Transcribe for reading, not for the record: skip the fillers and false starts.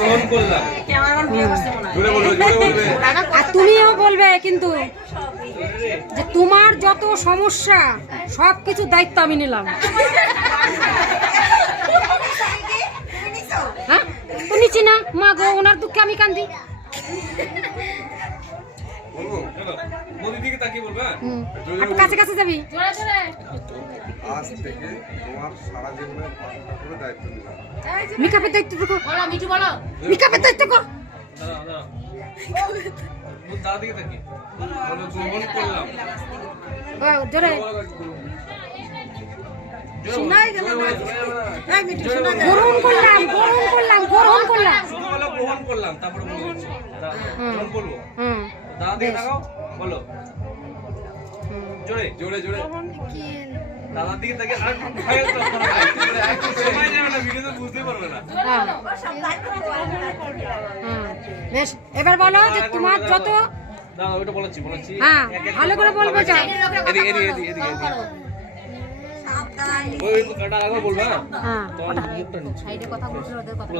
গ্রহণ করলাম। আর তুমিও বলবে কিন্তু যে তোমার যত সমস্যা সব কিছু দায়িত্ব আমি নিলাম। হ্যাঁ তো নিচ্ছি না মা গো, ওনার দুঃখে আমি কান্দি। কাছে কাছে যাবি। আজ থেকে তোমার সারা জীবনের ভাষণটা করে দায়িত্ব নিলাম। মেকআপের দায়িত্ব তো মেকআপের দায়িত্ব কর। দাদিকে তাকি বলো গ্রহণ করলাম। জোরে গ্রহণ করলাম, গ্রহণ করলাম, গ্রহণ করলাম। শুধু বলো গ্রহণ করলাম, তারপরে বলে দিচ্ছি। গ্রহণ করবো। দাদিকে তাকাও, বলো জোরে জোরে জোরে। দাদার দিকে তাকিয়ে আর সময় নেবে না, ভিডিওতে বুঝতে পারবে না। বেশ, এবার বলো যে তোমার যত দাদা ওটা বলেছি হ্যাঁ ভালো করে বলবো। এদিকে এদিকে এদিকে ওই কাটা আগে বলবা। হ্যাঁ তোমার মুখটা নিচে সাইডে কথা বলছিল ওদের কথা।